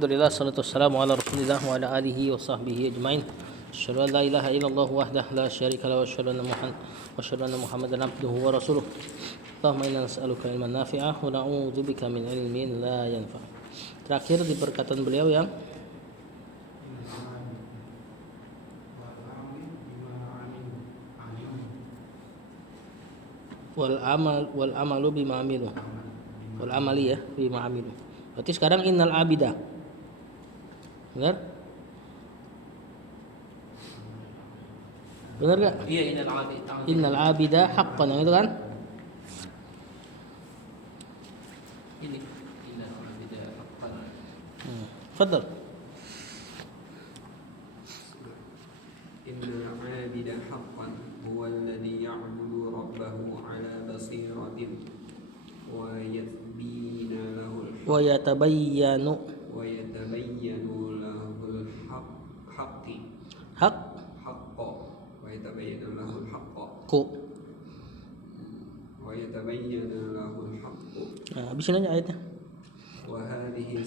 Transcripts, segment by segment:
Alhamdulillah, salatu wassalamu ala rasulillah wa ala alihi wa sahbihi ajma'in. Asyhadu an la ilaha illallah wahdahu la syarika lahu wa asyhadu anna Muhammadan abduhu wa rasuluh. Allahumma inna nas'aluka ilman nafi'ah wa na'udzubika min ilmin la yanfa'. Terakhir di perkataan beliau yang wal amalu bima amilu. Wal amali ya bima amilu. Berarti sekarang innal abida. Benar? Benar gak? Iya, Innal abida haqqan, yang itu kan? Ini innal abida haqqan. Fadal. Innal abida haqqan huwa alladhi ya'budu rabbahu ala basiratin wa yathbina lahu Wa yatabayyanu lahul haqqi haq haqqa wa yatabayyanu lahul haqqa ku. wa yatabayyanu lahul haqqu Nah, habisin aja ayatnya. wa hadhihi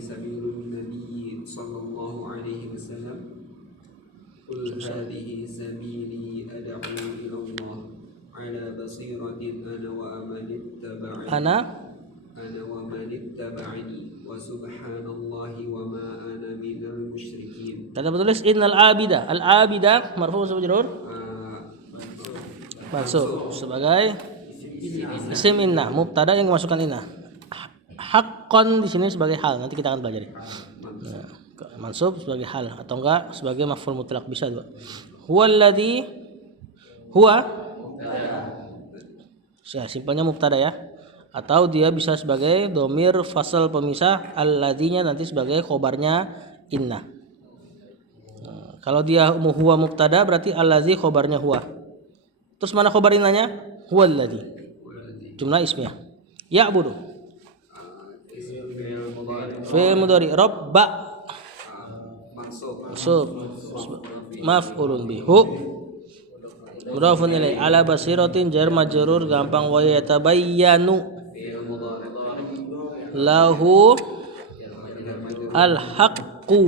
sabilun nabiy sallallahu alaihi wasallam qul hadhihi sabili ad'u ila Allah ala basiratin ana wa man ittaba'ani ana wa man ittaba'ani wa subhanallahi wa ma ana minal musyrikin. Kata tulis innal abida. Al abida marfu sebagai majrur. Mansub sebagai isim inna, mubtada yang memasukkan inna. Haqqan di sini sebagai hal, nanti kita akan pelajari. Nah, mansub sebagai hal atau enggak sebagai maf'ul mutlaq, bisa dua. Huwallazi huwa ya, simpelnya mubtada ya. Atau dia bisa sebagai domir fasal pemisah, alladzinya nanti sebagai khobarnya inna. Nah, kalau dia huwa mubtada berarti alladzi khobarnya huwa. Terus mana khobar innanya? Huwallazi. Jumlah ismiyah. Ya'budu. Fi'il mudhari. Rabba. Mansub. Maf'ulun bihu. Mudhafun ilaih. Ala basiratin jar majrur gampang. Wa yatabayyanu lahu al-haqqu.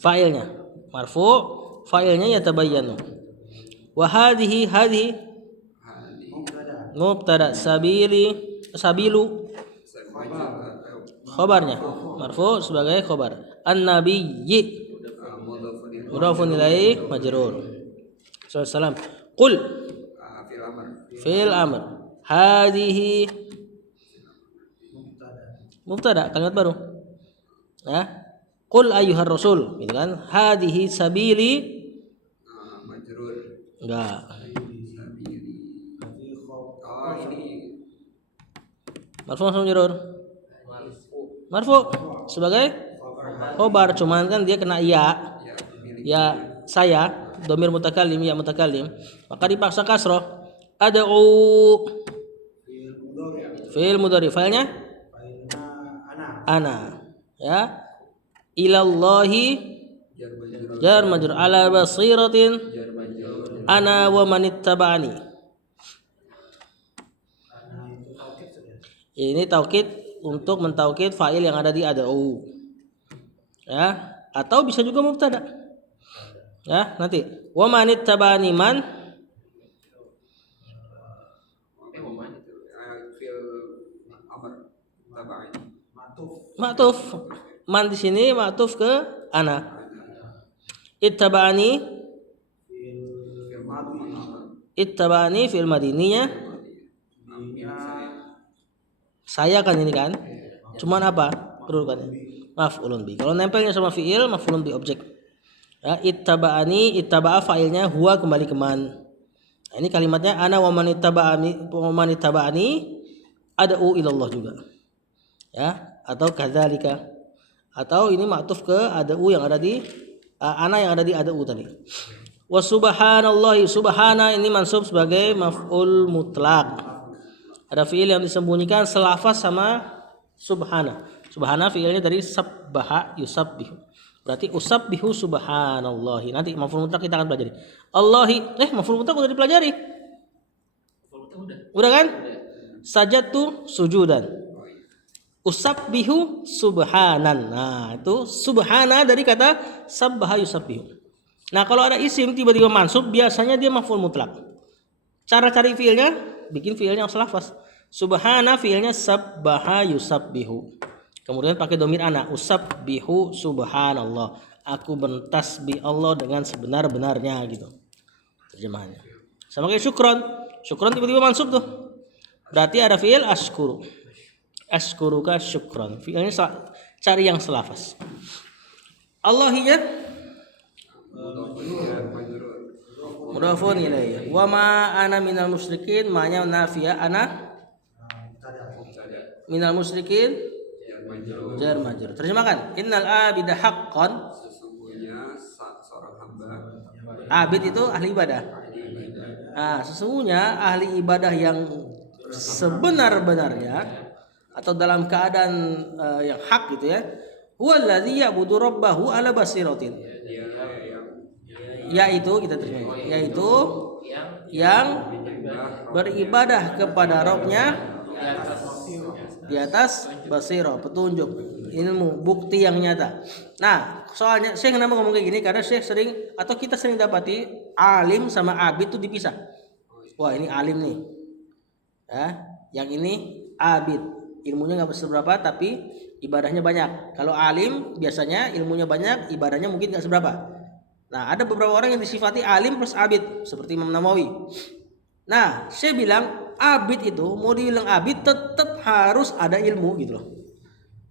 Fa'ilnya marfu, fa'ilnya yatabayyanu. Wa hadhihi mubtada, sabilu khabarnya marfu sebagai khabar. An-nabiyyi mudhafun ilaih majrur. Sallallahu. Qul fil amr. Hadhihi mubtada, kalimat baru. Nah, qul ayyuhar rasul, gitu kan? Hadhihi sabili Majrur. enggak. Marfu langsung majrur. Marfu sebagai khobar, cuman kan dia kena ya. Ya saya, domir mutakallim, ya mutakallim, maka dipaksa kasroh. Ad'u fi'il mudhari, fa'ilnya ana ya. Ilallahi jar majrur ala basiratin ana wa man ittaba'ani. Ini taukid untuk mentaukid fa'il yang ada di ad'u ya, atau bisa juga mubtada ya. Nanti wa man ittaba'ani, man ma'tuf. Man di sini ma'tuf ke ana. Ittaba'ani fil madininya saya kan ini kan. Cuman apa? Kedudukannya maf'ulun bi. Kalau nempelnya sama fi'il, maf'ulun bi objek. Ya, ittaba'ani, ittaba'a fa'ilnya, huwa kembali ke man. Nah, ini kalimatnya ana wa man ittaba'ani ad'u ilallah juga. Ya, atau kadzalika. Atau ini ma'tuf ke ad'u yang ada di ana yang ada di ad'u tadi. Wa subhanallahi, subhana ini mansub sebagai maf'ul mutlaq. Ada fi'il yang disembunyikan selafaz sama subhana. Subhana fi'ilnya dari sabbaha yusabbihu. Berarti usabbihu subhanallahi. Nanti maf'ul mutlaq kita akan pelajari. Allahi, maf'ul mutlaq udah dipelajari. Udah kan? Sajadtu sujudan. Usabbihu subhanan. Nah, itu subhana dari kata sabbaha yusabbihu. Nah, kalau ada isim tiba-tiba mansub, biasanya dia maf'ul mutlak. Cara cari fiilnya, bikin fiilnya lafaz. Subhana fiilnya sabbaha yusabbihu. Kemudian pakai domir ana, usabbihu subhanallah. Aku bertasbih Allah dengan sebenar-benarnya gitu. Terjemahannya. Sama kayak syukron. Syukron tiba-tiba mansub tuh. Berarti ada fiil ashkuru. Ashkuruka syukron. Fiilnya cari yang selafaz. Allahiyah mudhafun ilaih. Wa ma ana minal musyrikin, ma'nya nafiyah, ana minal musyrikin jar majrur. Terjemahkan. Innal abida haqqan, sesungguhnya seorang hamba abid itu ahli ibadah. Nah, sesungguhnya ahli ibadah yang sebenar-benarnya atau dalam keadaan yang hak gitu ya. Huwallazi ya'budu rabbahu ala basiratin. Yaitu kita terima. Yaitu yang beribadah kepada Rabb-nya di atas basirah, petunjuk, ilmu, bukti yang nyata. Nah, soalnya Syekh kenapa ngomong kayak gini? Karena Syekh sering atau kita sering dapati alim sama abid itu dipisah. Wah, ini alim nih. Ya, yang ini abid. Ilmunya nggak seberapa tapi ibadahnya banyak. Kalau alim biasanya ilmunya banyak, ibadahnya mungkin nggak seberapa. Nah, ada beberapa orang yang disifati alim plus abid seperti Imam Nawawi. Nah, saya bilang abid itu mau dibilang abid tetap harus ada ilmu gitu loh.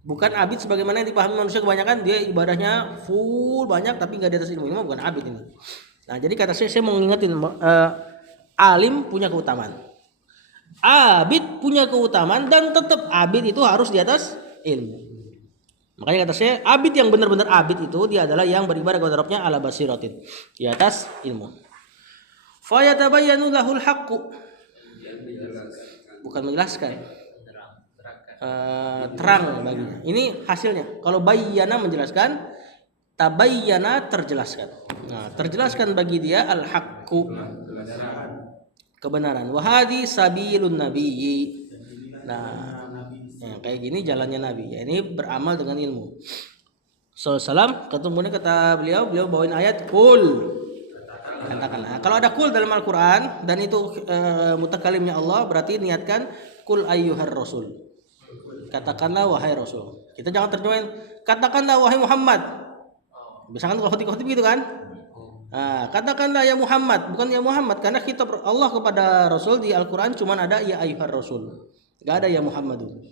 Bukan abid sebagaimana yang dipahami manusia kebanyakan, dia ibadahnya full banyak tapi nggak di atas ilmu. Ini mah bukan abid ini. Nah, jadi kata saya mau ngingetin alim punya keutamaan. Abid punya keutamaan dan tetap abid itu harus di atas ilmu. Makanya kata saya, abid yang benar-benar abid itu dia adalah yang beribadah kepada Rabb-nya ala basiratin, di atas ilmu. Fa yatabayyanu lahul haqqu. Bukan menjelaskan. Terang baginya. Ini hasilnya. Kalau bayyana menjelaskan, tabayyana terjelaskan. Nah, terjelaskan bagi dia al haqqu, kebenaran. Wahadi sabilun nabiyyi. Nah, kayak gini jalannya Nabi. Ya, ini beramal dengan ilmu. Salam kemudian kata beliau bawain ayat kul. Katakan. Nah, kalau ada kul dalam Al-Qur'an dan itu mutakalimnya Allah, berarti niatkan kul ayyuhar rasul. Katakanlah wahai rasul. Kita jangan terjemahin katakanlah wahai Muhammad. Misalkan kalau khotib gitu kan? Nah, katakanlah ya Muhammad, bukan ya Muhammad, karena kitab Allah kepada Rasul di Al-Quran cuma ada ya ayyuhar Rasul, gak ada ya Muhammadun.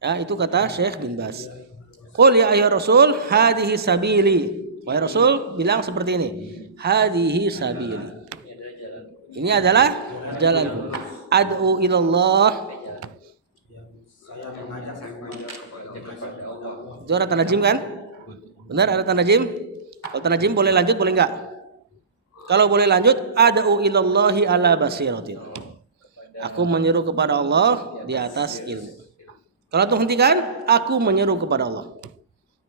Ya, itu kata Syekh bin Baz. Qul ya ayyuhar Rasul, hadihi sabili. Wahai Rasul, bilang seperti ini. Hadihi sabili. Ini adalah jalan. Ad'u ilallah. Itu ada tanda jim kan? Benar ada tanda jim? Kalau tanda jim boleh lanjut boleh enggak? Kalau boleh lanjut, ad'u ilallahi ala basiratin. Aku menyeru kepada Allah di atas ilmu. Kalau untuk hentikan, aku menyeru kepada Allah.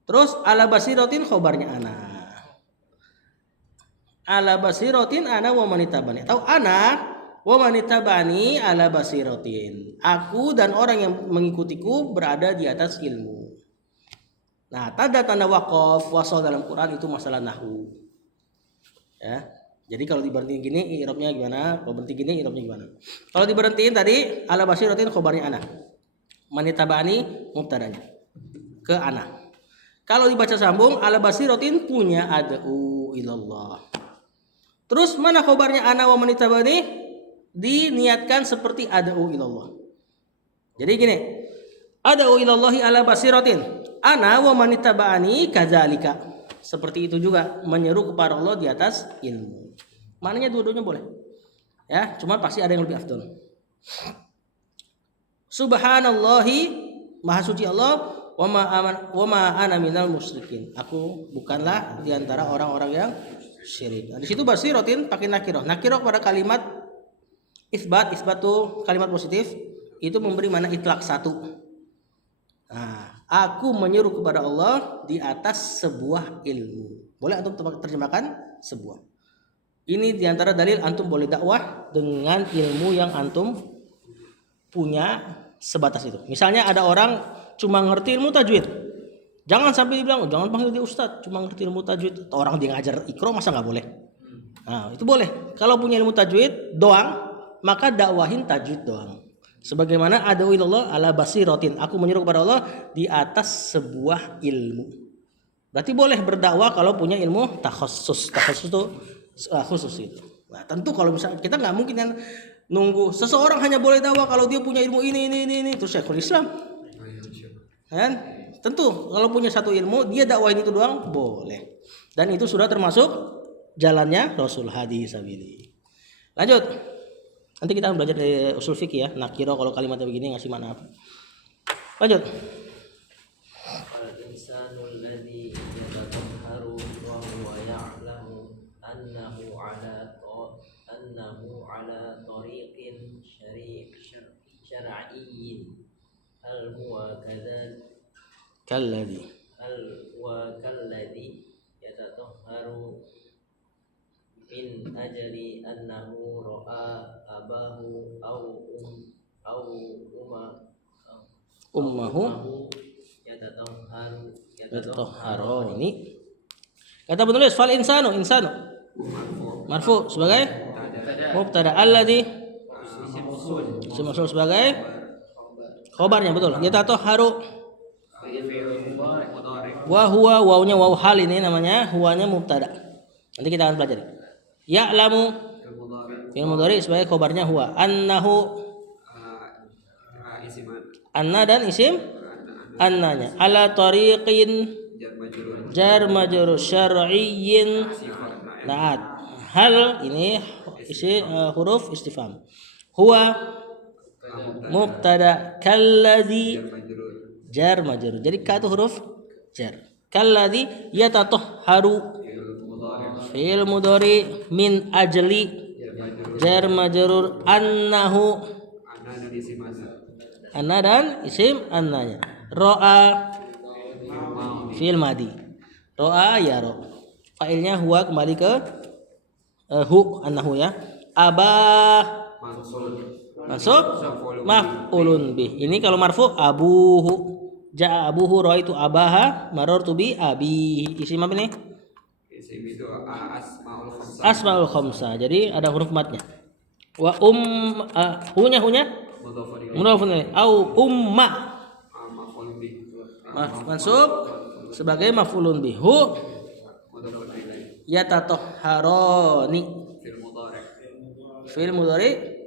Terus ala basiratin khobarnya ana. Ala basiratin ana wa manitabani. Atau ana wa manitabani ala basiratin. Aku dan orang yang mengikutiku berada di atas ilmu. Nah, tanda-tanda waqaf, wasal dalam Quran itu masalah nahwu. Ya. Jadi kalau diberhentiin gini i'rabnya gimana? Kalau berhenti gini i'rabnya gimana? Kalau diberhentiin tadi ala basiratin khobarnya ana. Manitabani mubtadanya ke ana. Kalau dibaca sambung ala basiratin punya ad'u ilallah. Terus mana khobarnya ana wa manitabani? Diniatkan seperti ad'u ilallah. Jadi gini. Ad'u ilallahi ala basiratin. Ana wa manitabani kadzalika. Seperti itu juga menyeru kepada Allah di atas ilmu. Maknanya dua-duanya boleh. Ya, cuma pasti ada yang lebih afdal. Subhanallahi, maha suci Allah, wa ma ana minal musyrikin. Aku bukanlah di antara orang-orang yang syirik. Nah, di situ basiratin pakai nakirah. Nakirah pada kalimat isbat tuh kalimat positif itu memberi makna itlak satu. Nah, aku menyeru kepada Allah di atas sebuah ilmu. Boleh antum terjemahkan sebuah. Ini diantara dalil antum boleh dakwah dengan ilmu yang antum punya sebatas itu. Misalnya ada orang cuma ngerti ilmu tajwid. Jangan sampai dibilang, jangan panggil dia ustadz, cuma ngerti ilmu tajwid. Orang dia ngajar Iqra masa nggak boleh? Nah, itu boleh. Kalau punya ilmu tajwid doang, maka dakwahin tajwid doang. Sebagaimana adu ilallah ala basiratin, aku menyeru kepada Allah di atas sebuah ilmu. Berarti boleh berdakwah kalau punya ilmu takhassus. Takhassus itu khusus itu. Nah, tentu kalau misalnya kita nggak mungkin kan nunggu seseorang hanya boleh dakwah kalau dia punya ilmu ini itu Syekhul Islam. Kan? Tentu kalau punya satu ilmu dia dakwahin itu doang boleh. Dan itu sudah termasuk jalannya Rasul hadi sabili. Lanjut. Nanti kita belajar dari usul fikih ya. Nakiro kalau kalimatnya begini ngasih mana apa. Lanjut. Al-insanul ladzi yatatahharu wa huwa ya'lamu annahu ala tariqin syar'iyyin. Hal huwa Kalladhi yatatahharu min ajali annahu ra'a abahu ummahu yatahharoni. Kata penulis fal insanu marfu sebagai mubtada, alladhi maksud sebagai khobarnya, betul. Yatatahharu wa huwa, wawunya waw hal ini namanya, huwanya mubtada. Nanti kita akan pelajari. Ya'lamu fi'il mudhari sebagai khobarnya huwa. Annahu anna dan isim annanya. Ala tariqin jar majrur syar'iyyin naat. Hal ini isi huruf istifham. Huwa mubtada, kalladzi jar majrur. Jadi ka itu huruf jar. Kalladzi yatatahharu fi'il mudhari min ajli jar majrur annahu, anna dan isim annanya. Ra'a fi'il madi, ra'a ya ra, fa'ilnya huwa kembali ke hu, annahu ya. Abah mansub maf'ulun bih. Ini kalau marfu abuhu, ja'a abuhu, ra'aitu abaha, marartu bi abihi. Isim apa ini? Itu Asmaul khamsah. Jadi ada huruf matnya. Wa hunya mudhafun ilaih au umma mansub sebagai maf'ulun bih. Hu yatatahharani fi'il mudhari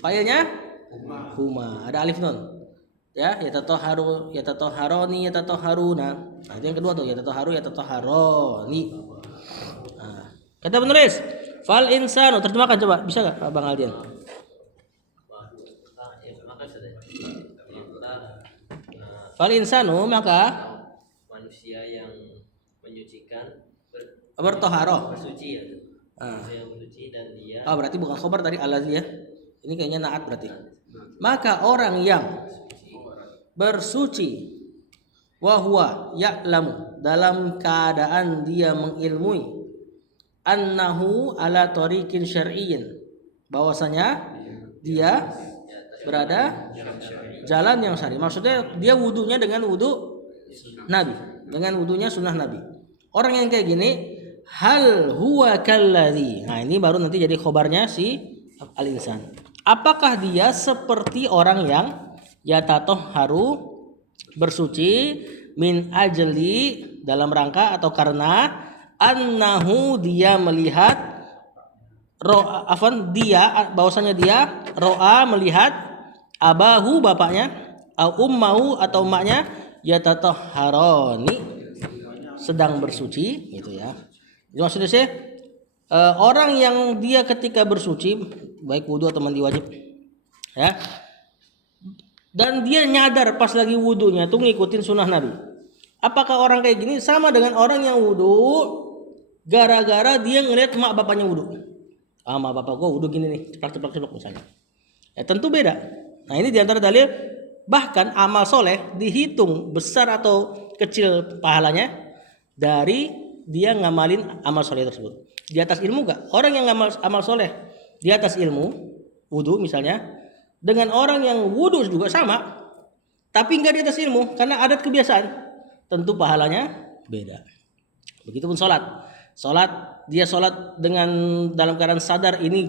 fa'ilnya huma, ada alif nun. Ya, yatatahharani yatatahharuna. Nah, itu yang kedua tuh, yatatahharani. Nah, kata penulis, fal insanu, terjemahkan coba, bisa enggak Bang Aldian? Fal insanu, maka manusia yang menyucikan bertoharoh, bersuci ya. Manusia yang bersuci dan dia berarti bukan khobar tadi allazi ya. Ini kayaknya naat berarti. Maka orang yang bersuci wahwa ya'lamu, dalam keadaan dia mengilmui, annahu ala tariqin syar'iyyin, bahwasanya dia berada jalan yang syar'i. Maksudnya dia wudunya dengan wudu Nabi, dengan wudunya sunnah Nabi. Orang yang kayak gini, hal huwa kalladzi. Nah, ini baru nanti jadi khobarnya si al-insan. Apakah dia seperti orang yang yatatahharu, bersuci, min ajli, dalam rangka atau karena, annahu, dia melihat, dia, bahwasanya dia ro'a, melihat, abahu, bapaknya, au ummahu, atau emaknya, yatatahharani, sedang bersuci, gitu ya. Jadi maksudnya sih, orang yang dia ketika bersuci, baik wudu atau mandi wajib, ya, dan dia nyadar pas lagi wudunya tuh ngikutin sunnah Nabi. Apakah orang kayak gini sama dengan orang yang wudu gara-gara dia ngelihat mak bapaknya wudu? Mak bapak gua wudu gini nih, ceplak misalnya. Ya tentu beda. Nah, ini diantara dalil, bahkan amal soleh dihitung besar atau kecil pahalanya dari dia ngamalin amal soleh tersebut. Di atas ilmu gak? Orang yang ngamal amal soleh di atas ilmu, wudu misalnya, dengan orang yang wudu juga sama, tapi nggak di atas ilmu karena adat kebiasaan, tentu pahalanya beda. Begitupun sholat. Dia sholat dengan dalam keadaan sadar ini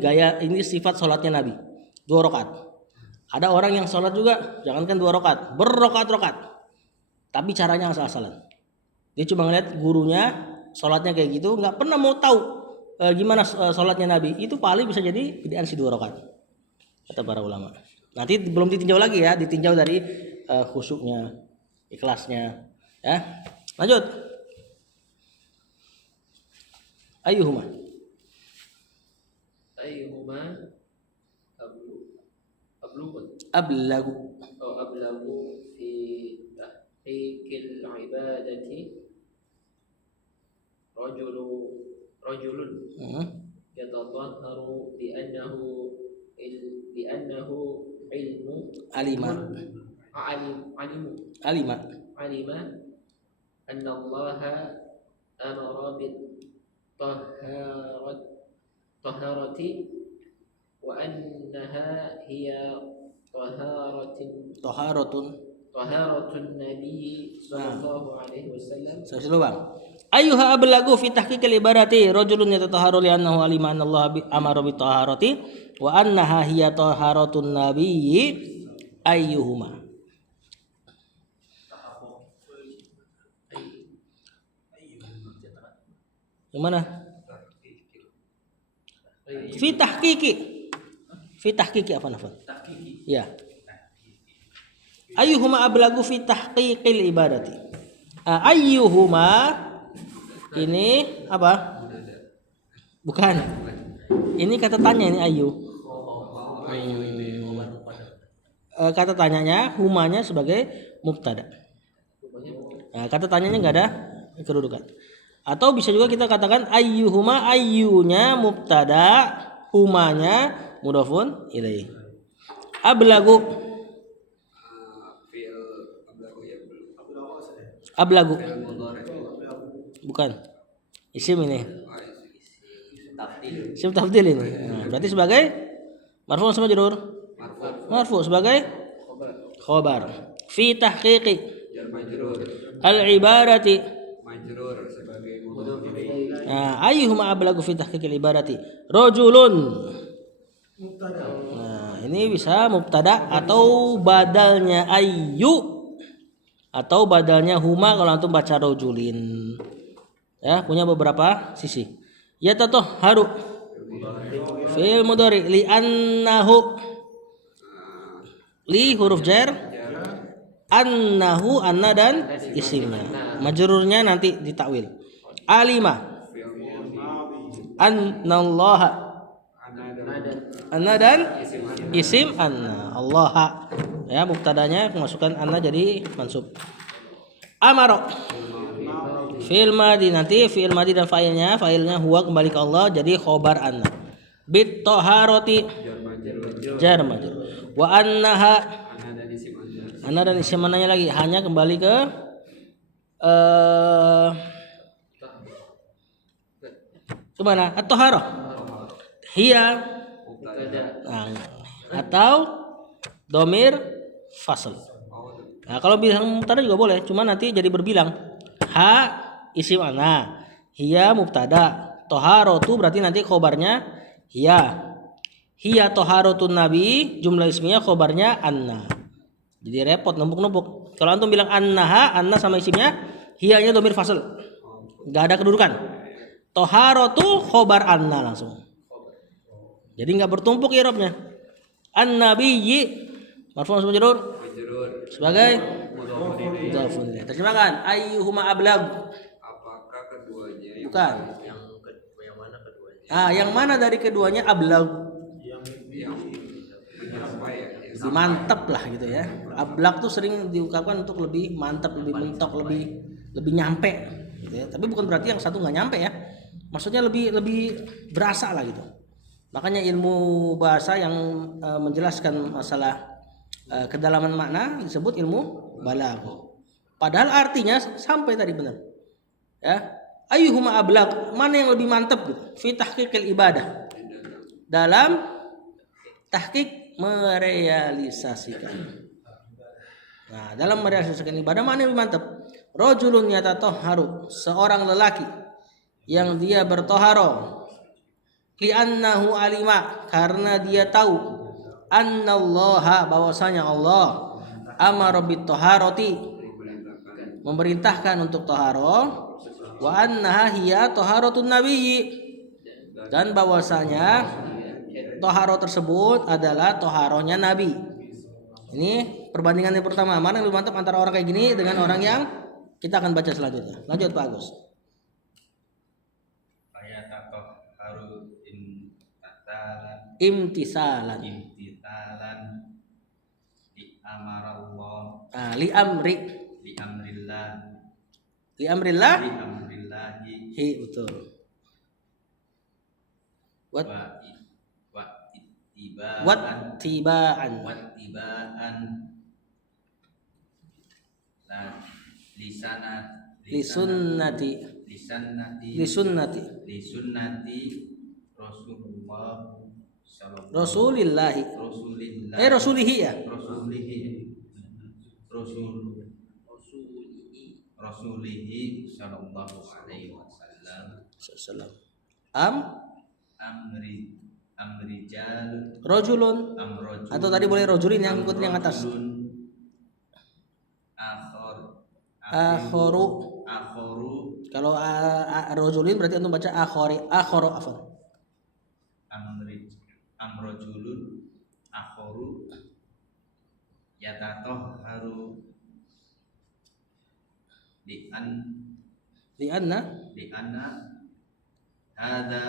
sifat sholatnya Nabi. 2 rakaat. Ada orang yang sholat juga jangankan 2 rakaat, berrokaat-rokaat. Tapi caranya asal-asalan. Dia cuma ngeliat gurunya sholatnya kayak gitu, nggak pernah mau tahu gimana sholatnya Nabi. Itu paling bisa jadi bid'ah si 2 rakaat. Kata para ulama. Nanti belum ditinjau lagi ya, ditinjau dari khusyuknya, ikhlasnya. Ya, lanjut. Ayyuhuma ablagu. ablagu fi tahqiqil ibadati rajulun yatatahharu li'annahu ilmu Alima anna Allah amara bit taharati wa annaha hiya taharatun nabi sallallahu alaihi wasallam. Ayyuha ablagu fi tahqiqil ibadati rajulun yatatahharu li'annahu alima anna Allah amara bit taharati wa annaha hiya taharatun nabiyyi ayyuhuma. Yang mana? Fi tahqiqi apa nafal? Ya. Ayyuhuma ablagu fi tahqiqil ibadati. Ayyuhuma ini apa? Bukan. Ini kata tanya ini ayu. Kata tanyanya humanya sebagai mubtada. Nah, kata tanyanya enggak ada kedudukan. Atau bisa juga kita katakan ayyuhuma, ayyunya mubtada, humanya mudhafun ilaih. Ablagu. Ablagu. Bukan. Isim ini. Isim tafdil ini. Nah, berarti sebagai marfu sama majrur. Marfu sebagai khobar. Fi tahqiqi al-ibarati majrur sebagai mudhaf. Nah, ayyuhuma ablagu fi tahqiqil ibarati rajulun. Nah, ini bisa mubtada atau badalnya ayyu atau badalnya huma kalau antum baca rajulin. Ya, punya beberapa sisi. Ya tatahharu fi'il mudhari li annahu li huruf jar annahu anna dan isimnya. Majrurnya nanti ditakwil. Alima annallaha anna dan isim anna allaha. Ya, mubtadanya kemasukan anna jadi mansub. Amaro fi'il madi, nanti fi'il madi dan fa'ilnya huwa kembali ke Allah jadi khobar anna. Bit taharati jar majrur. Wa annaha anna dan isim annanya lagi hanya kembali ke kemana? At-taharah. Hiya atau domir fasl. Nah, kalau bilang mubtada juga boleh, cuma nanti jadi berbilang. Ha isim ana, hiya mubtada, taharatu berarti nanti khobarnya hiya. Hiya taharatun nabi, jumlah isminya khobarnya anna. Jadi repot numpuk-numpuk. Kalau antum bilang annaha, anna sama isimnya, hiyanya domir fasl. Enggak ada kedudukan. Taharatu khobar anna langsung. Jadi enggak bertumpuk i'rabnya. An-nabiyyi marfu' majrur sebagai mudhafun ilaih. Terjemahkan ayyuhuma ablag. Apakah keduanya Bukan. Yang mana keduanya? Yang mana dari keduanya ablag? yang mencapai ya? Lebih mantap lah gitu ya. Ablag tuh sering diungkapkan untuk lebih mantap, lebih mentok, lebih nyampe gitu ya. Tapi bukan berarti yang satu nggak nyampe ya. Maksudnya lebih berasa lah gitu. Makanya ilmu bahasa yang menjelaskan masalah kedalaman makna disebut ilmu balaghah. Padahal artinya sampai tadi benar. Ya. Ayyuhuma ablag, mana yang lebih mantap gitu. Fi tahqiqil ibadah. Dalam tahqiq merealisasikan. Nah, dalam merealisasikan ibadah mana yang lebih mantap? Rajulun yatatahharu, seorang lelaki yang dia bertoharo, li'annahu alima, karena dia tahu, annallaha, bahwasanya Allah, amara bit-taharati, memerintahkan untuk toharo, wa annaha hiya taharatun nabiyyi, dan bahwasanya toharo tersebut adalah toharonya Nabi. Ini perbandingan yang pertama, mana yang lebih mantap antara orang kayak gini dengan orang yang kita akan baca selanjutnya. Lanjut Pak Agus. Fayatahharu Imtisalan. Li amarallah Li amri. li amrillah Li amrillah. li amrillahi Betul. wa Wattiba'an. wattibaan la Lisunnati. Rasulullah sallallahu Rasulillahi. Rasulillah Rasulihi ya. Rasulihi sallallahu alaihi wasallam amrijal Rajulun. amrojul Atau tadi boleh rajulin yang ikutin yang atas. Akhoru. Kalau rajulin berarti antum baca akhori. Akhoru afan. amrojulun akhoru yatatohharu di anna hadza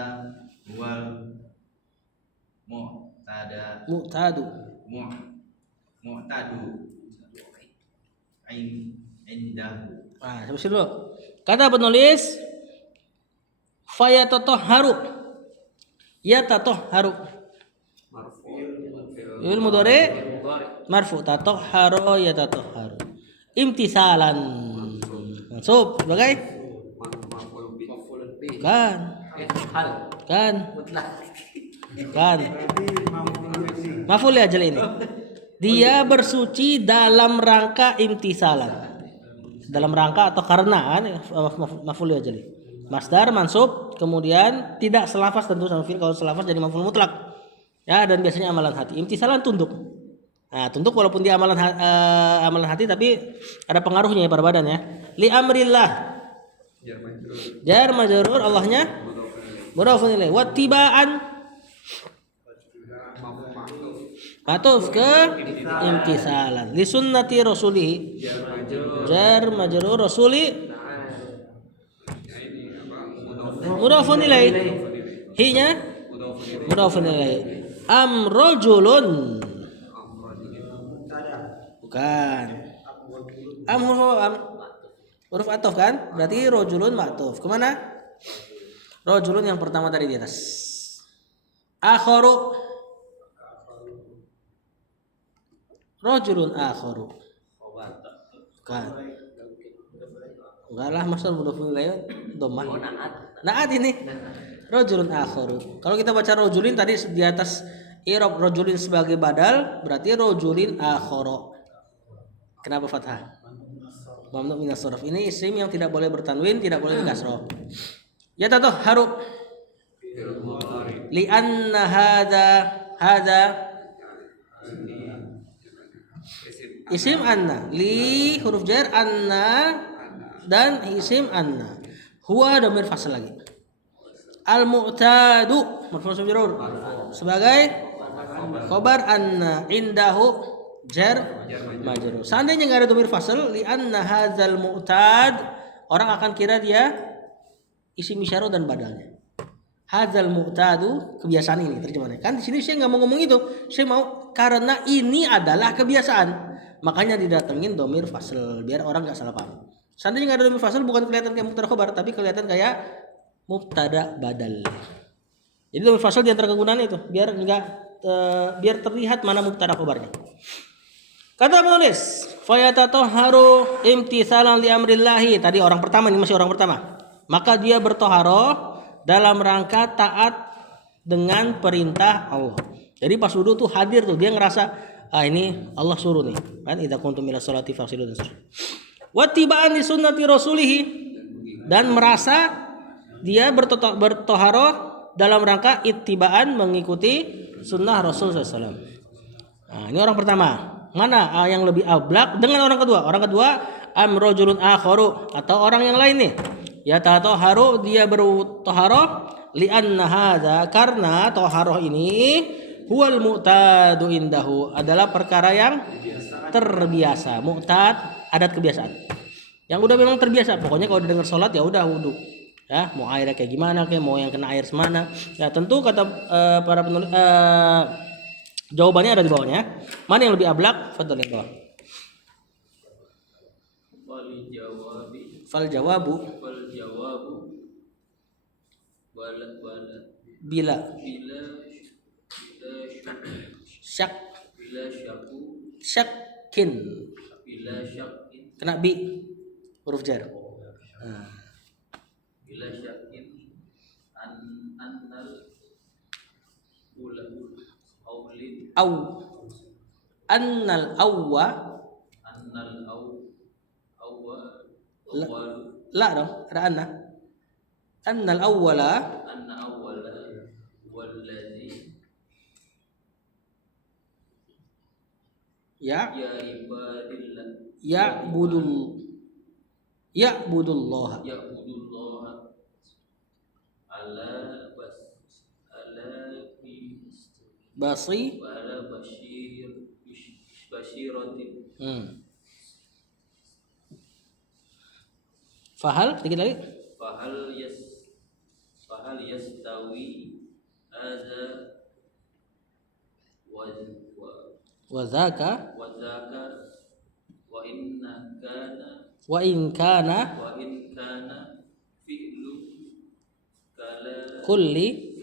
wal mu'tadu indahu. Sampai sini dulu. Kata penulis fayatatohharu, yatatohharu, fi'il mudhari marfu, tatohharu yatatohharu, imtisalan mansub sebagai kan maf'ul li ajli ini. Dia bersuci dalam rangka imtisalan, dalam rangka atau karena maf'ul li ajli. Masdar mansub, kemudian tidak selafaz tentu sama fi'il. Kalau selafaz jadi maf'ul mutlak. Ya, dan biasanya amalan hati. Imtisalan tunduk. Nah, tunduk walaupun dia amalan hati tapi ada pengaruhnya pada badan ya. Li amrillah. Jar majrur, Allahnya mudhafun ilaih. Wattiba'an atuf ke imtisalan. Li sunnati rasulih. Jar majrur rasuli mudhafun ilaih. Hi-nya mudhafun ilaih. Amrojulun bukan. Huruf ataf kan? Berarti rojulun ma'tuf. Kemana? Rojulun yang pertama tadi di atas. Akhoru. Rojulun akhoru. Bukan. Enggak lah, masa mudhafun ilaih dhammah. Naat ini. Rojulun akhoru. Kalau kita baca rojulin tadi di atas i'rab rojulin sebagai badal, berarti rojulin akhoro. Kenapa fathah? Mamnu minas shorf. Ini isim yang tidak boleh bertanwin, tidak boleh dikasroh. Ya tatahharu. Li anna hadza isim anna. Li huruf jar anna dan isim anna. Huwa dhamir fasl lagi. Al-mu'tadu marfu' majrur sebagai khabar anna, indahu jar majrur. Seandainya enggak ada dhamir fasl, li anna hadzal mu'tad, orang akan kira dia isim isyarah dan badalnya. Hadzal mu'tadu, kebiasaan ini terjemahannya. Kan di sini saya enggak mau ngomong itu. Saya mau karena ini adalah kebiasaan. Makanya didatengin dhamir fasl biar orang enggak salah paham. Seandainya enggak ada dhamir fasl bukan kelihatan kayak mubtada khabar, tapi kelihatan kayak mubtada badal. Jadi dhamir fasl di antara kegunaannya itu biar biar terlihat mana mubtada khabarnya. Kata penulis, fayatatahharu imtitsalan li amrillahi. Tadi orang pertama, ini masih orang pertama. Maka dia bertoharo dalam rangka taat dengan perintah Allah. Jadi pas wudu tuh hadir tuh, dia ngerasa Ini Allah suruh nih kan, idza kuntum ila sholati faghsilu dan seterusnya. Wattiba'an li sunnati rasulihi, dan merasa dia bertoharoh dalam rangka ittiba'an, mengikuti sunnah Rasul SAW. Nah, ini orang pertama. Mana yang lebih ablak dengan orang kedua? Orang kedua amrojulun akharu, atau orang yang lain nih. Ya tatoharu, dia bertoharoh li'anna hadza, karena toharoh ini huwal mu'tadu indahu, adalah perkara yang terbiasa. Mu'tad, adat kebiasaan. Yang udah memang terbiasa. Pokoknya kalau udah dengar sholat ya udah wudu. Ya, mau airnya kayak gimana, kayak mau yang kena air semana. Ya tentu kata para penulis jawabannya ada di bawahnya. Mana yang lebih ablak? Fadhal yang bawah. Fal jawabu bila syak syakin kena bi huruf jar. bila syakin annal aulid Au annal awwa la, la dong, ada annal awwala wallazi ya ya ibadillah ya'budullah ala basi basyiratin fahal dikit lagi fahal yastawi hadza wa zaka wa zaka wa in kana fi'lu kala kulli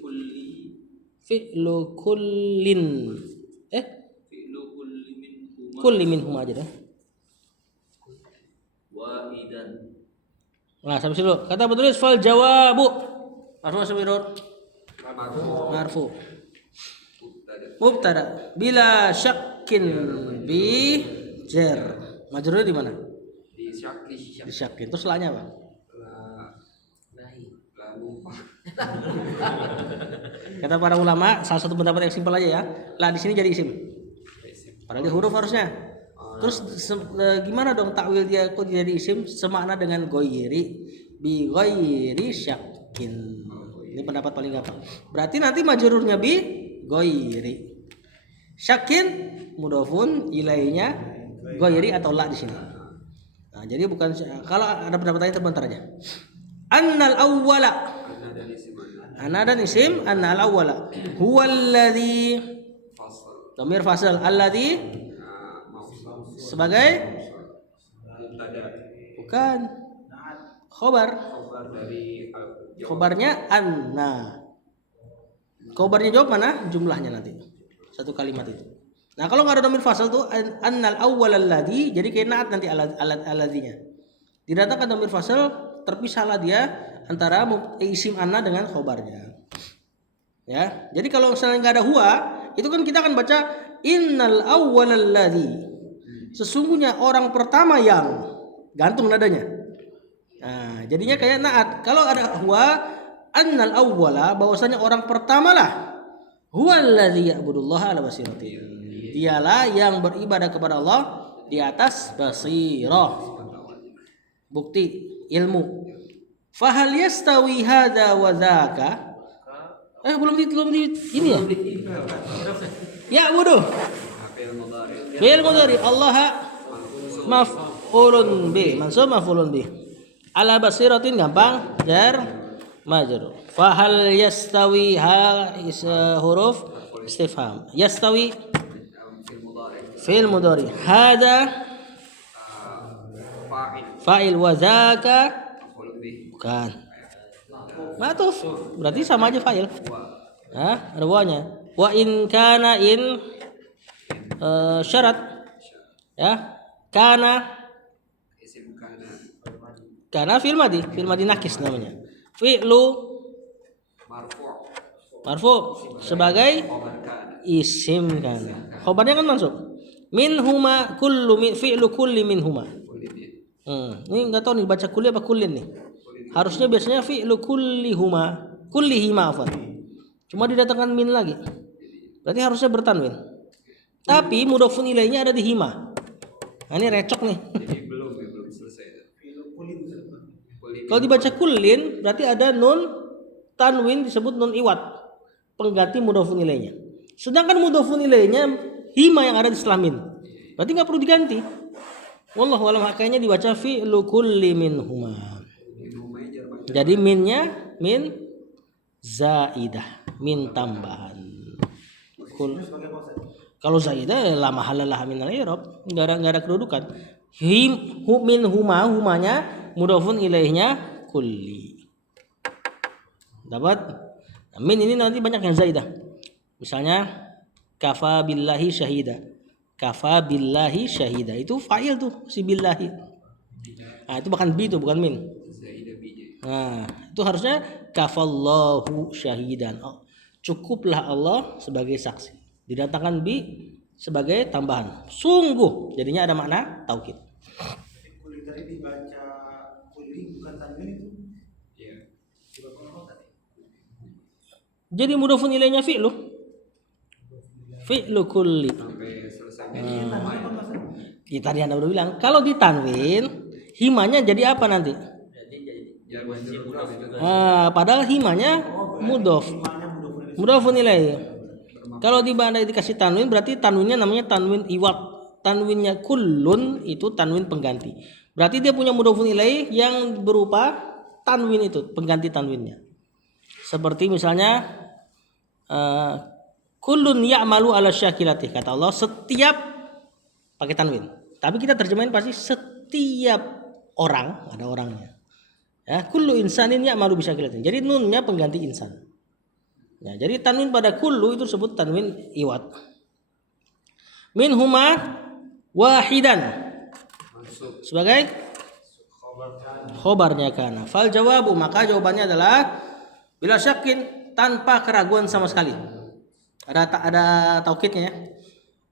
fi'lu kullin fi'lu kulli minhum aja dah. wa idan. Nah, sampai situ. Kata penulis fal jawabu. Marfu. Mubtada. Bila syakin bi jar. Majrurnya di mana? Di syak, Di syakin. Terus lanya apa? Kata para ulama, salah satu pendapat yang simpel aja ya. Lah di sini jadi isim. Padahal dia huruf harusnya. Terus gimana dong takwil dia kok jadi isim semakna dengan ghairi bi ghairi syakin. Ini pendapat paling gampang. Berarti nanti majrurnya bi ghairi. Syakin mudhofun ilainya ghairi atau la di sini. Nah, jadi bukan kalau ada pendapat lain teman aja. Annal awwala. Ana dan isim annal awwala. Huwallazi dhamir fasal alladzi sebagai bukan khobar dari khobarnya anna, khobarnya jawab mana jumlahnya nanti satu kalimat itu. Nah kalau nggak ada dhamir fasal tuh annal awwal alladzi, jadi kayak naat nanti alladzinya didatangkan dhamir fasal, terpisahlah dia antara isim anna dengan khobarnya ya. Jadi kalau misalnya nggak ada huwa itu kan kita akan baca innal awwal alladzi, sesungguhnya orang pertama yang, gantung nadanya. Nah, jadinya kayak naat. Kalau ada huwa annal awwala, bahwasanya orang pertama lah huwallazi ya'budullaha ala basiratin, dialah yang beribadah kepada Allah di atas basirah, bukti ilmu. Fahal yastawi hadza wa dzaka, belum di ini ya. Ya bodoh. Fi'il mudhari Allah maf'ulun bi, mansub maf'ulun bi. Ala basiratin gampang, jar majrur. Fahal yastawi huruf istifham. Yastawi fi'il mudhari. Hada fa'il wa zaka bukan. Matuf. Berarti sama aja fa'il. Ada wawanya. Wa in kana in syarat ya, kana fi'il madi nakis namanya. Fi'lu marfu sebagai isim kana. Khobarnya kan mansub. Minhuma fi'lu kulli minhuma. Kulit ya. Ini nggak tahu nih baca kulli apa kullin nih. Harusnya biasanya fi'lu kullihima afwan. Cuma didatangkan min lagi. Berarti harusnya bertanwin. Tapi mudhofun ilaihnya ada di hima. Nah, ini recok nih. Jadi belum selesai. Kulit. Kalau dibaca kullin berarti ada nun tanwin disebut nun iwat, pengganti mudhofun ilaihnya. Sedangkan mudhofun ilaihnya hima yang ada di setelah min. Berarti nggak perlu diganti. Wallahu a'lam, kayaknya dibaca fi'lu kulli minhuma. Jadi minnya min zaidah, min tambahan. Kalau zaidah la mahalalah min al-i'rab, enggak ada kedudukan. Min humanya mudhofun ilaihnya kulli. Dapat? Min ini nanti banyak yang zaidah. Misalnya kafa billahi syahida. Kafa billahi syahida. Itu fa'il tuh si billahi. Nah, itu bahkan bi itu bukan min. Nah, itu harusnya kafallahu syahidan. Oh, cukuplah Allah sebagai saksi. Didatangkan bi sebagai tambahan. Sungguh jadinya ada makna taukid. Kulit tadi dibaca kuli bukan tanwin itu. Iya. Jadi mudhofun ilaihnya fi'lu. Fi'lu kulli. Sampai selesai. Kita tadi Anda udah bilang kalau ditanwin himanya jadi apa nanti? Jar majrur juga. Padahal himanya mudhof. Mudhofun ilaih. Kalau di Anda dikasih tanwin berarti tanwinnya namanya tanwin iwat. Tanwinnya kullun itu tanwin pengganti. Berarti dia punya mudhofun ilaih yang berupa tanwin itu, pengganti tanwinnya. Seperti misalnya kullun ya'malu ala syakilati, kata Allah setiap pakai tanwin. Tapi kita terjemahin pasti setiap orang, ada orangnya. Ya, kullu insanin ya'malu bisyakilati. Jadi nunnya pengganti insan. Ya, jadi tanwin pada kullu itu disebut tanwin iwat. Minhuma wahidan sebagai khobarnya kana. Fal jawabu, maka jawabannya adalah bila syakin, tanpa keraguan sama sekali. Ada taukidnya ya.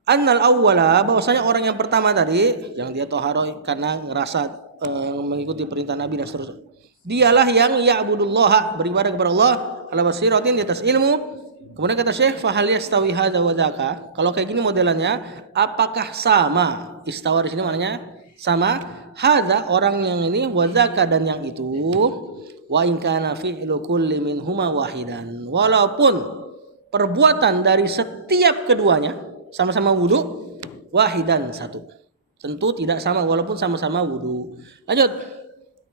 Annal awwala, bahwasanya orang yang pertama tadi yang dia toharo karena ngerasa mengikuti perintah Nabi dan seterusnya. Dialah yang ya'budullaha, beribadah kepada Allah ala basiratin, di atas ilmu. Kemudian kata Syekh, fa hal yastawi hadza wa dzaka. Kalau kayak gini modelannya, apakah sama? Istawa di sini maknanya sama. Hadza orang yang ini, wa dzaka dan yang itu. Wa in kana fi'lu kulli minhuma wahidan. Walaupun perbuatan dari setiap keduanya sama-sama wudu, wahidan satu. Tentu tidak sama walaupun sama-sama wudu. Lanjut.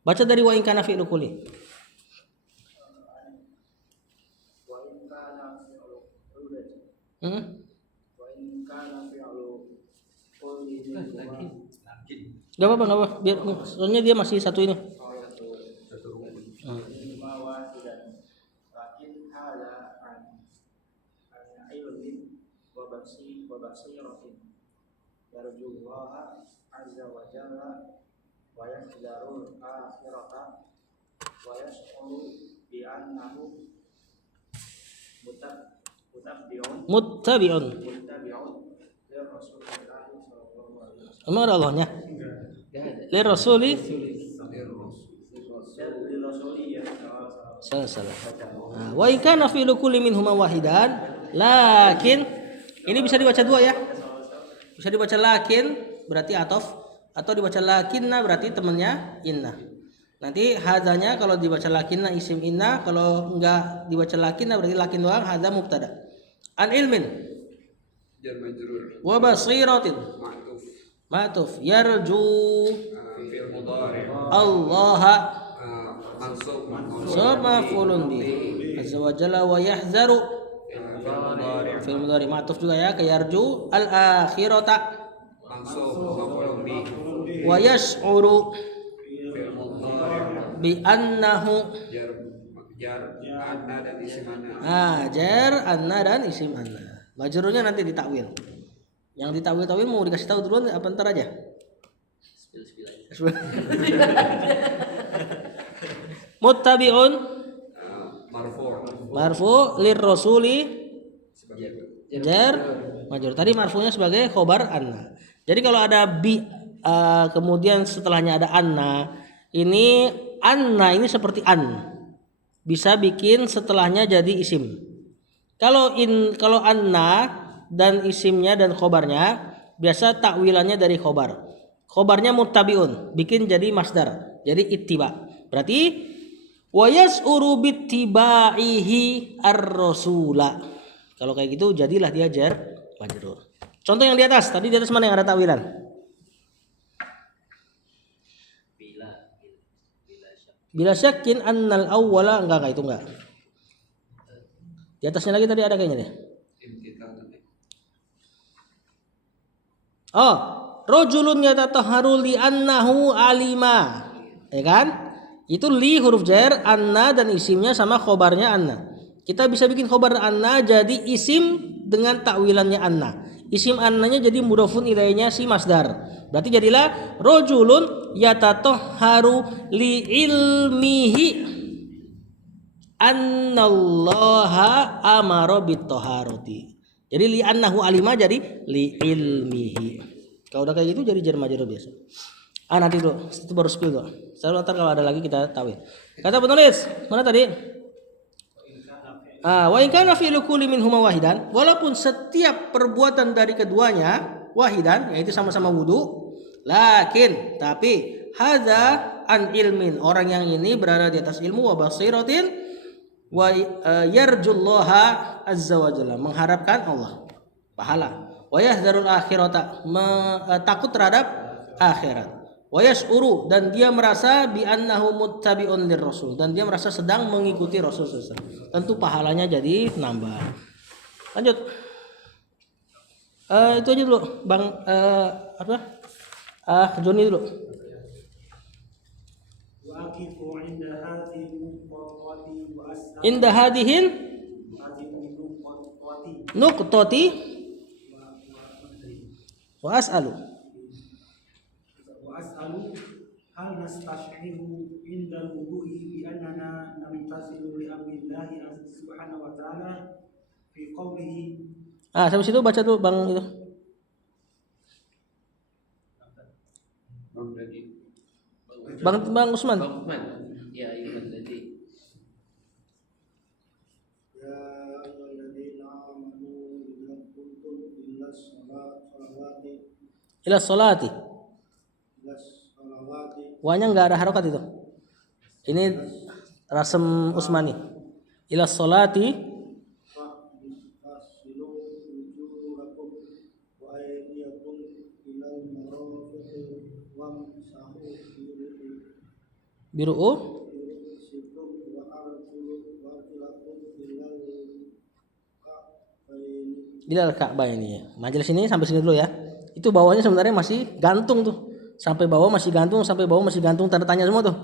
Baca dari wa in kana fi'lu kulli. Wa in kana fi'lu wa in kana fi'lu kulli Gak apa-apa. Biar soalnya dia masih satu ini. lakin hala an ilmin wa basiratin yarjullaha azza wa jalla wa yahdarul akhirata wa yash'uru bi annahu Muttabi'un. li Rasulillah sallallahu alaihi wasallam. Emang ada Allahnya? Li rasuli salah. Wa in kana fi'lu kulli minhuma wahidan, lakin ini bisa dibaca dua ya. Bisa dibaca lakin berarti atof, atau dibaca lakinna berarti temannya inna. Nanti hadzanya kalau dibaca lakinna isim inna, kalau enggak dibaca lakinna berarti lakin doang, hadza mubtada. An ilmin Jar majrur. wa basiratin Ma'tuf. ma'tuf yarju Fi'il mudhari'. Allah Mansub. maf'ulun bi azza wa jalla wa yahzaru Fi'il mudhari'. fi'il mudhari ma'tuf juga ya, ke yarju al akhirata Mansub. Maf'ulun bi. wa yash'uru Fi'il mudhari'. bi annahu Jar anna dan isim anna. jar anna dan isim anna. Majrurnya nanti ditakwil. Yang ditakwil mau dikasih tahu duluan apa ntar aja? Muttabi'un marfu lirrasuli jar majrur. Tadi marfunya sebagai khobar anna. Jadi kalau ada bi kemudian setelahnya ada anna, ini anna ini seperti an. Bisa bikin setelahnya jadi isim. Kalau anna dan isimnya dan khobarnya biasa takwilannya dari khobar. Khobarnya muttabiun, bikin jadi masdar. Jadi ittiba. Berarti wa yas'uru bittibaihi ar-rasula. Kalau kayak gitu jadilah dia jar majrur. Contoh yang di atas, tadi di atas mana yang ada takwilan? Bila syakin annal awwala enggak itu enggak. Di atasnya lagi tadi ada kayaknya deh. Oh, rajulun yatatahharu li annahu alima. Ya kan? Itu li huruf jar, anna dan isimnya sama khobarnya anna. Kita bisa bikin khobar anna jadi isim dengan takwilannya anna. Isim annanya jadi mudhofun ilainya si masdar. Berarti jadilah rajulun yatatahharu li ilmihi annallaha amara bittoharoti. Jadi li annahu alima jadi li ilmihi. Kalau udah kayak gitu jadi jar majrur biasa. Nanti dulu, itu baru spill tuh. Saya ntar kalau ada lagi kita tawil. Kata penulis, mana tadi? Wa in kana fi'lu kulli minhuma wahidan, walaupun setiap perbuatan dari keduanya wahidan, yaitu sama-sama wudu, lakin tapi hadza an ilmin, orang yang ini berada di atas ilmu wa basiratin wa yarjullaha azza wa jalla, mengharapkan Allah pahala, wa yahdharul akhirata, takut terhadap akhirat, wa yas'uru, dan dia merasa bi annahu muttabi'un lirrasul, dan dia merasa sedang mengikuti Rasul SAW. Tentu pahalanya jadi nambah. Lanjut. Itu aja dulu, Bang Joni dulu. Wa aqifu inda hadhihi nuqtati wa as'al Inda hadihin nuqtati wa as'alu. wa as'alu hal nastash'iru inda al-wudu'i bi annana namtasilu li amrillahi subhanahu wa ta'ala fi qawlihi. Sampai situ baca dulu Bang itu. Bang Usman. Bang Uthman. Ya, ayuhan ladzi. Ya ayyuhalladzina amanu idza qumtum ila Salati. Wanya enggak ada harokat itu. Ini Rasem Usmani. Ila salati biru'u ilal Ka'bah ini ya. Majelis ini sampai sini dulu ya. Itu bawahnya sebenarnya masih gantung tuh. Sampai bawah masih gantung, tanda tanya semua tuh.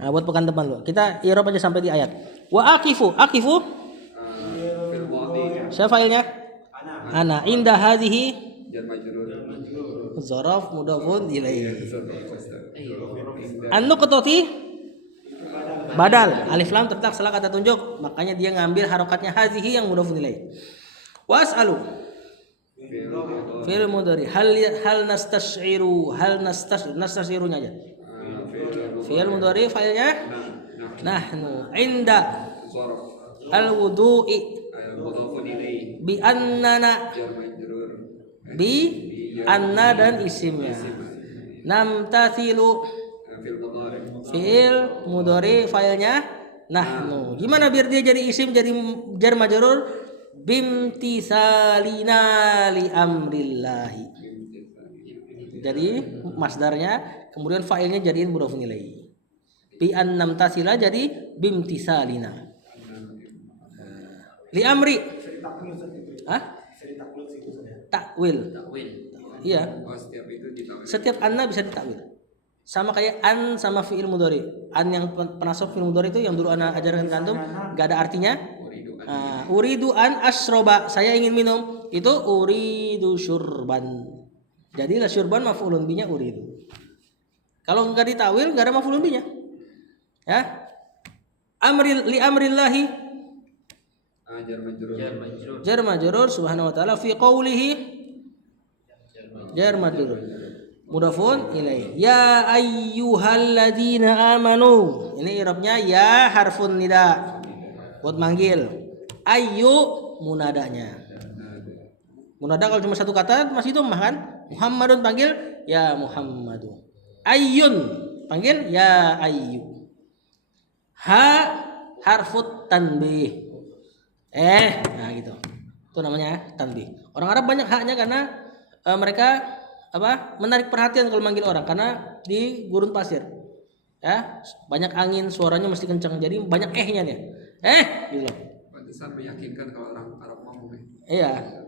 Nah, buat pekan depan lo. Kita i'rab aja sampai di ayat. Wa aqifu. Siapa failnya? Ana. Inda hadhihi jar majrur. zaraf mudhafun ilaihi. An-nuqtati badal, alif lam terletak setelah kata tunjuk, makanya dia ngambil harokatnya hadhihi yang mudhafun ilaihi. Was'alu fi'il mudhari, hal nastashiru, nastashirunya aja. Fi'il mudhari fa'ilnya nahnu inda al-wudu'i bi annana, bi anna dan isimnya. Namtathilu fi'il mudhari fa'ilnya nahnu. Gimana biar dia jadi isim, jadi jar majrur? Bimtisalina li amrillahi. Jadi masdarnya, kemudian fa'ilnya jadiin mudhafun ilaihi. Bi annam tasila jadi bimtisalina. Li amri. Takwil. Iya. Setiap anna bisa ditakwil. Sama kayak an sama fi'il mudhari. An yang penasab fi'il mudhari itu yang dulu ana ajarkan ke antum, enggak ada artinya. Uridu an asroba, saya ingin minum, itu uridu syurban. Jadilah syurban maf'ulun binya uridu. Kalau enggak ditawil enggak ada maf'ulun binya. Ya. Li amrillahi jar majrur subhanahu wa ta'ala fi qawlihi jar majrur. Mudhafun ilaih. Ya ayyuhalladzina amanu. Ini i'rabnya ya harfun nida. Buat manggil. Ayyu munadanya. Munada kalau cuma satu kata masih dhammah kan? Muhammadun panggil ya Muhammadu. Ayyun panggil ya ayyu. Ha harfut tanbih. Nah gitu. Itu namanya tanbih. Orang Arab banyak haknya karena mereka menarik perhatian kalau manggil orang karena di gurun pasir. Ya, banyak angin, suaranya mesti kencang. Jadi banyak ehnya dia. Gitu loh. Pantesan meyakinkan kalau orang Arab ngomong. Iya.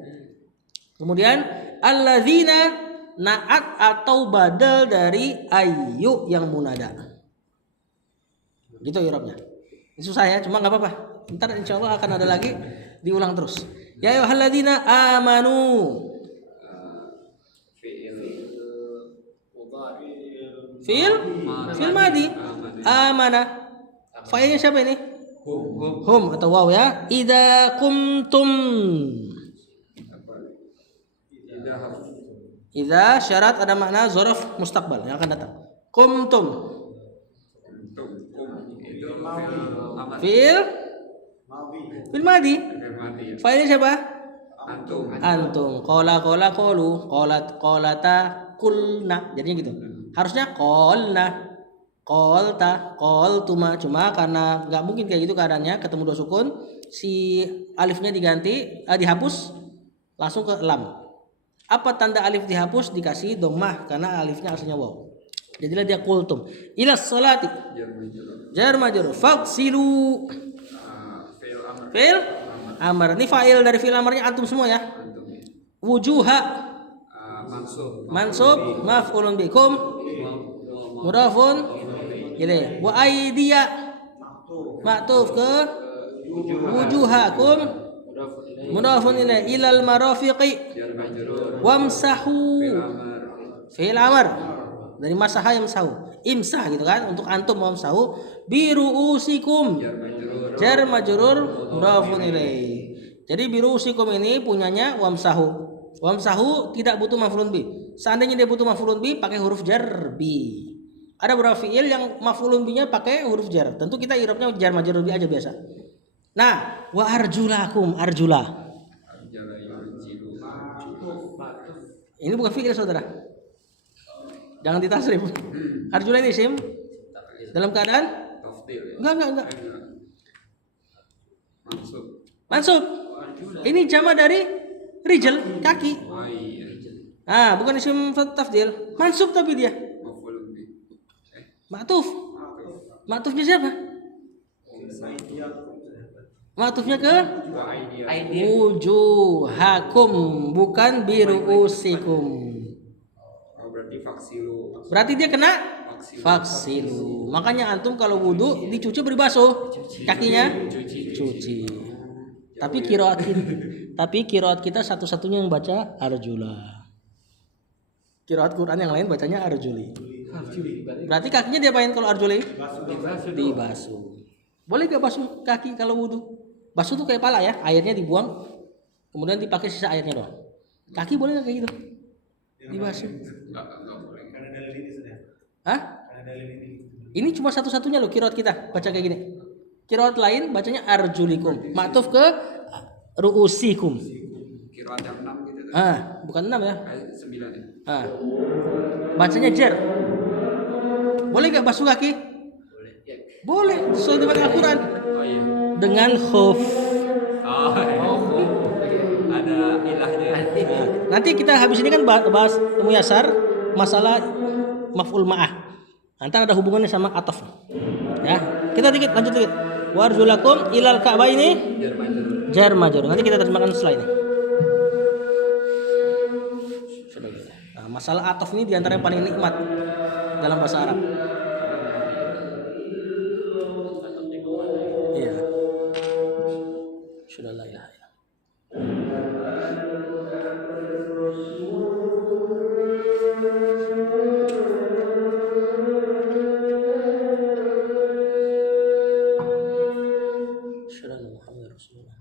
Kemudian alladzina naat atau badal dari ayyu yang munada. Gitu i'rabnya. Ini susah ya, cuma enggak apa-apa. Ntar insyaallah akan ada lagi diulang terus. Ya ayyuhalladzina amanu. Fi'il madi. Amana. Fa'ilnya siapa ini? Hum atau waw ya. Idza qumtum. Idza syarat ada makna dzaraf mustaqbal yang akan datang. Qumtum. Fi'il madi. Fa'ilnya siapa? Antum. Qala qalu, qalata qulna. Jadinya gitu. Harusnya qalna, qalta, qaltuma. Cuma karena enggak mungkin kayak gitu keadaannya, ketemu dua sukun, si alifnya diganti, dihapus langsung ke lam. Apa tanda alif dihapus? Dikasih dhammah karena alifnya asalnya waw. Jadilah dia qultum. Ila sholati. Jar majrur. Faqsilu. Fi'il amr. Ini fa'il dari fi'il amarnya antum semua ya. Wujuha. Mansub. Maf'ulun bikum. Mudhafun ilaih. Wa aydiya. Ma'tuf ke wujuhakum. Mudhafun ilaih. Ilal marafiqi. Wamsahu. Fi'il amr dari masaha yamsahu. Imsah gitu kan untuk antum wamsahu biruusikum. Jar majrur mudhafun ilaih. Jadi biruusikum ini punyanya wamsahu. Wamsahu tidak butuh maf'ulun bi. Seandainya dia butuh maf'ulun bi pakai huruf jar bi. Ada beberapa fi'il yang maf'ulun bi-nya pakai huruf jar. Tentu kita i'rabnya jar majrur bi aja biasa. Nah, wa arjulakum arjula. Ini bukan fi'il saudara. Jangan ditasrif. Arjula ini isim dalam keadaan enggak. Mansub. Ini jama dari rijal, kaki. Bukan isim tafdil. Mansub tapi dia. Ma'tuf. Ma'tufnya siapa? Ma'tufnya ke wujuhakum bukan biruusikum. Berarti dia kena faksilu. Makanya antum kalau wudu dicuci beri basuh, kakinya cuci. Tapi qiraat kita satu-satunya yang baca arjula. Qiraat Quran yang lain bacanya arjuli. Berarti kakinya diapain kalau arjuli? Dibasuh. Boleh gak basuh kaki kalau wudu? Basuh tuh kayak pala ya, airnya dibuang, kemudian dipakai sisa airnya doang. Kaki boleh gak kayak gitu? Dibasuh. Hah? Ini cuma satu-satunya loh qiraat kita baca kayak gini. Qiraat lain bacanya arjulikum. Ma'tuf ke ruusikum. Qiraat yang 6 gitu. Bukan 6 ya. 9 ya. Bacanya jar. Boleh gak basuh kaki? Boleh, sesuai dengan Al-Quran. Dengan khuf. Ada ilahnya. Nanti kita habis ini kan bahas muyasar masalah maf'ul ma'ah. Nanti ada hubungannya sama ataf. Ya, kita lanjut dikit. Warjulakum ilal ka'bah ini jar majrur. Nanti kita terjemahkan setelah ini. Nah, masalah ataf ini diantara yang paling nikmat dalam bahasa Arab. Iya. Sudah la ilaha illallah. Rasulullah.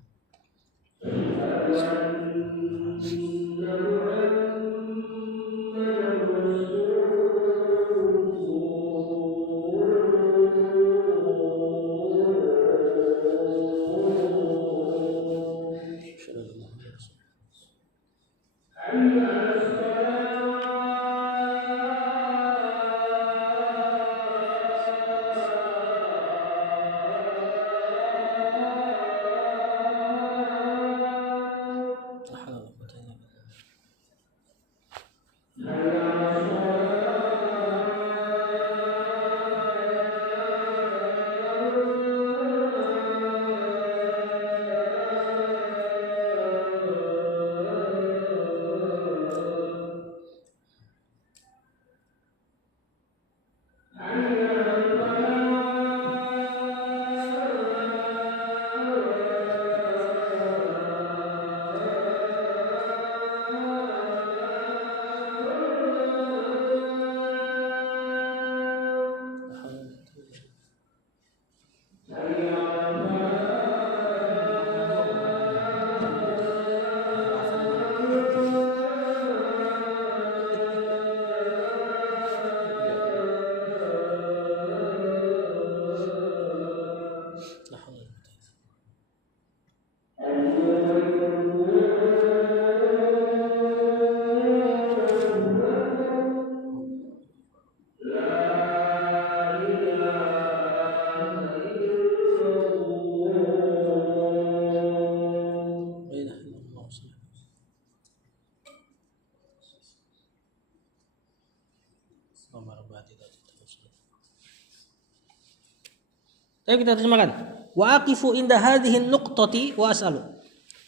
Ayo kita terjemahkan. Wa aqifu inda hadhihi nuqtati wa as'alu.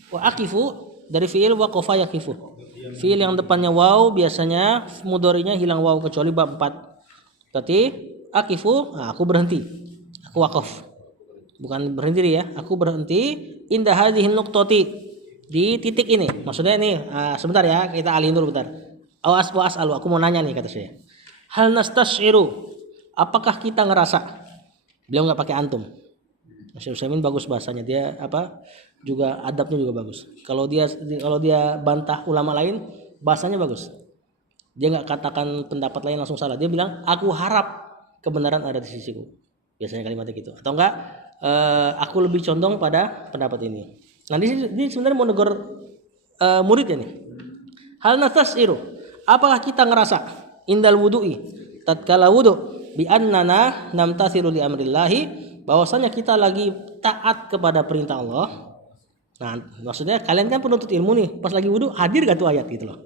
Wa aqifu dari fiil waqafa yaqifu. Fiil yang depannya waw biasanya mudhari'nya hilang waw kecuali bab 4. Berarti aqifu, aku berhenti. Aku waqaf. Bukan berhenti ya, aku berhenti inda hadhihi nuqtati di titik ini. Maksudnya ini sebentar ya, kita alihin dulu bentar. Awas as'alu, aku mau nanya nih kata saya. Hal nastasyiru, apakah kita ngerasa? Beliau nggak pakai antum. Syekh Utsaimin bagus bahasanya, dia juga adabnya juga bagus. Kalau dia bantah ulama lain, bahasanya bagus. Dia nggak katakan pendapat lain langsung salah. Dia bilang aku harap kebenaran ada di sisiku. Biasanya kalimatnya gitu. Atau enggak aku lebih condong pada pendapat ini. Nah ini sebenarnya mau negur muridnya nih. Hal nasasiru, apakah kita ngerasa indal wudu'i tatkala wudu bi annana namtathilu li amrillahi, bahwasanya kita lagi taat kepada perintah Allah. Nah, maksudnya kalian kan penuntut ilmu nih, pas lagi wudu hadir gak tuh ayat gitu loh.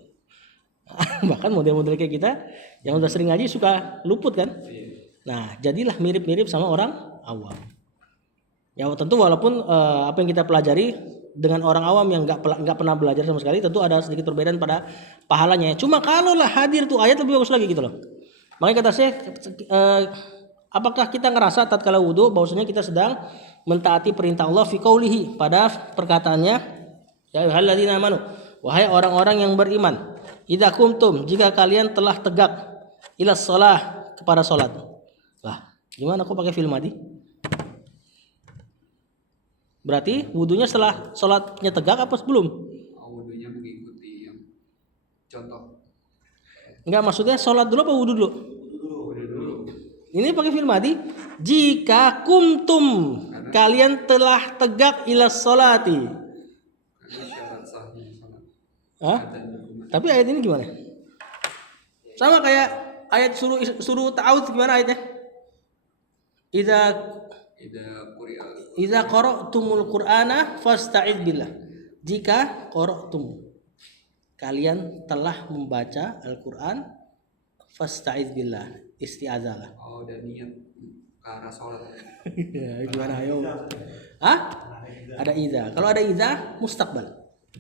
Bahkan model-model kayak kita yang udah sering ngaji suka luput kan. Nah, jadilah mirip-mirip sama orang awam. Ya tentu walaupun apa yang kita pelajari dengan orang awam yang nggak pernah belajar sama sekali, tentu ada sedikit perbedaan pada pahalanya. Cuma kalau lah hadir tuh ayat lebih bagus lagi gitu loh. Makanya kata saya, apakah kita ngerasa tatkala wudu bahwasanya kita sedang mentaati perintah Allah fi qaulihi, pada perkataannya ya ayyuhalladzina amanu, wahai orang-orang yang beriman, idza kumtum, jika kalian telah tegak, ila shalah, kepada salat. Lah, gimana kok pakai fi'il madhi? Berarti wudunya setelah salatnya tegak apa sebelum? Wudunya mengikuti yang contoh. Enggak, maksudnya salat dulu apa wudu dulu? Ini pakai fi'il madhi. Jika kumtum, kalian telah tegak ila sholati. Syarat sahnya salat. Hah? Tapi ayat ini gimana? Sama kayak ayat suruh ta'awudz, gimana ayatnya? Idza qara'tumul Qur'ana fasta'idz billah. Jika qara'tum, kalian telah membaca Al-Qur'an, fasta'idz billah, isti'azalah. Oh, dan niat ke arah sholat. Ya, gimana ayo? Hah? Ada idza. Kalau ada idza, mustaqbal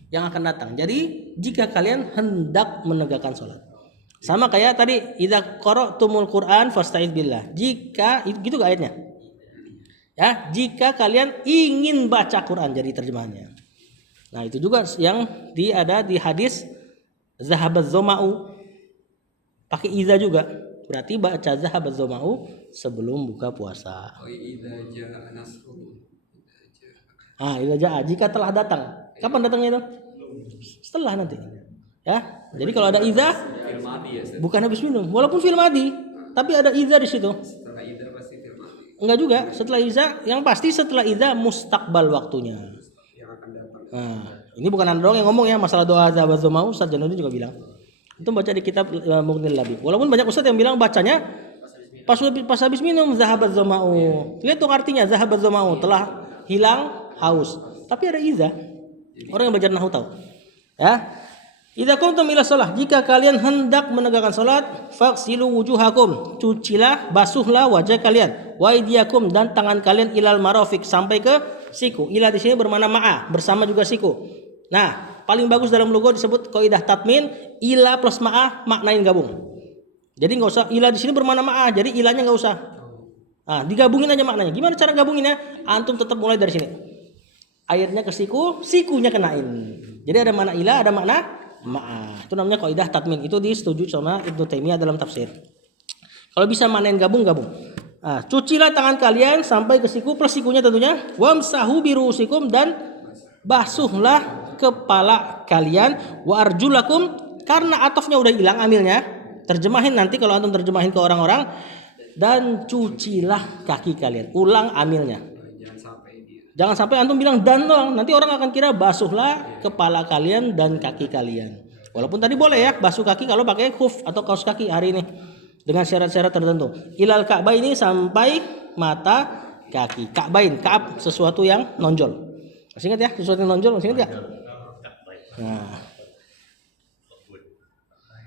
yang akan datang. Jadi jika kalian hendak menegakkan sholat, sama kayak tadi idza qara'tumul Qur'an fasta'idz billah. Jika gitu gak ayatnya? Ya, jika kalian ingin baca Quran, jadi terjemahannya. Nah, itu juga yang ada di hadis zahabaz zama'u. Pakai idza juga. Berarti baca zahabaz zama'u sebelum buka puasa. Oh, idza jaa nasrullah. Idza jaa, jika telah datang. Kapan datangnya itu? Setelah nanti. Ya. Jadi kalau ada idza, Fil madhi ya, Ustaz. bukan habis minum, walaupun fil madhi, tapi ada idza di situ. Setelah idza pasti fil madhi. Enggak juga, setelah idza, yang pasti setelah idza mustaqbal waktunya. Yang akan datang. Nah, ini bukan anda doang yang ngomong ya, masalah doa zahabaz zama'u, Ustaz Januddin juga bilang. Itu baca di kitab Mughnil Labib. Walaupun banyak ustaz yang bilang bacanya pas habis minum zahabaz zama'u. Lihat tuh artinya zahabaz zama'u, telah hilang haus. Tapi ada idza. Orang yang belajar nahwu tahu. Ya. Idza kuntum ila shalah, jika kalian hendak menegakkan salat, faghsilu wujuhakum, cucilah, basuhlah wajah kalian, wa aydiyakum, dan tangan kalian, ilal marafiq, sampai ke siku. Ila di sini bermakna ma'a, bersama juga siku. Nah, paling bagus dalam logo disebut qaidah tatmin, ila plus ma'a maknain gabung. Jadi nggak usah ilah di sini bermakna ma'ah. Jadi ilahnya nggak usah. Nah, digabungin aja maknanya. Gimana cara gabunginnya? Antum tetap mulai dari sini. Airnya ke siku, sikunya kenain. Jadi ada makna ilah, ada makna ma'ah. Itu namanya kaidah tatmin. Itu disetujui sama Ibnu Taimiyah dalam tafsir. Kalau bisa maknain gabung. Nah, cucilah tangan kalian sampai ke siku plus sikunya tentunya. Wamsahu birusikum dan basuhlah kepala kalian. Wa arjulakum, karena atofnya udah hilang amilnya. Terjemahin nanti kalau antum terjemahin ke orang-orang. Dan cucilah kaki kalian. Ulang amilnya. Jangan sampai antum bilang dan doang. Nanti orang akan kira basuhlah kepala kalian dan kaki kalian. Walaupun tadi boleh ya basuh kaki kalau pakai khuf atau kaos kaki hari ini dengan syarat-syarat tertentu. Ilal Ka'bah ini sampai mata kaki. Ka'bain, Ka'ab sesuatu yang nonjol. Masih ingat ya sesuatu yang nonjol? Masih ingat ya?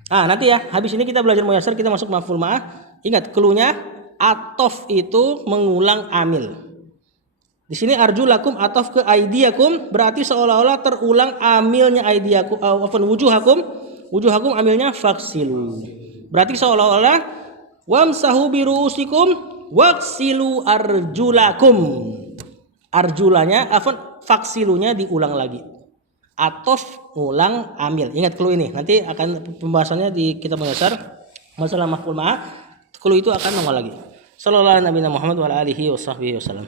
Nah, nanti ya habis ini kita belajar muyasar, kita masuk maf'ul ma'ah. Ingat cluenya atof itu mengulang amil. Di sini arjulakum atof ke aidiakum berarti seolah-olah terulang amilnya aidiakum wujuhakum amilnya faksilu. Berarti seolah-olah wamsahu biruusikum waksilu arjulakum. Arjulanya faksilunya diulang lagi. Atof ulang amil. Ingat clue ini. Nanti akan pembahasannya di kitab muyasar masalah maf'ul ma'ah. Clue itu akan nongol lagi. Sallallahu alaihi Muhammad wa alihi wasallam.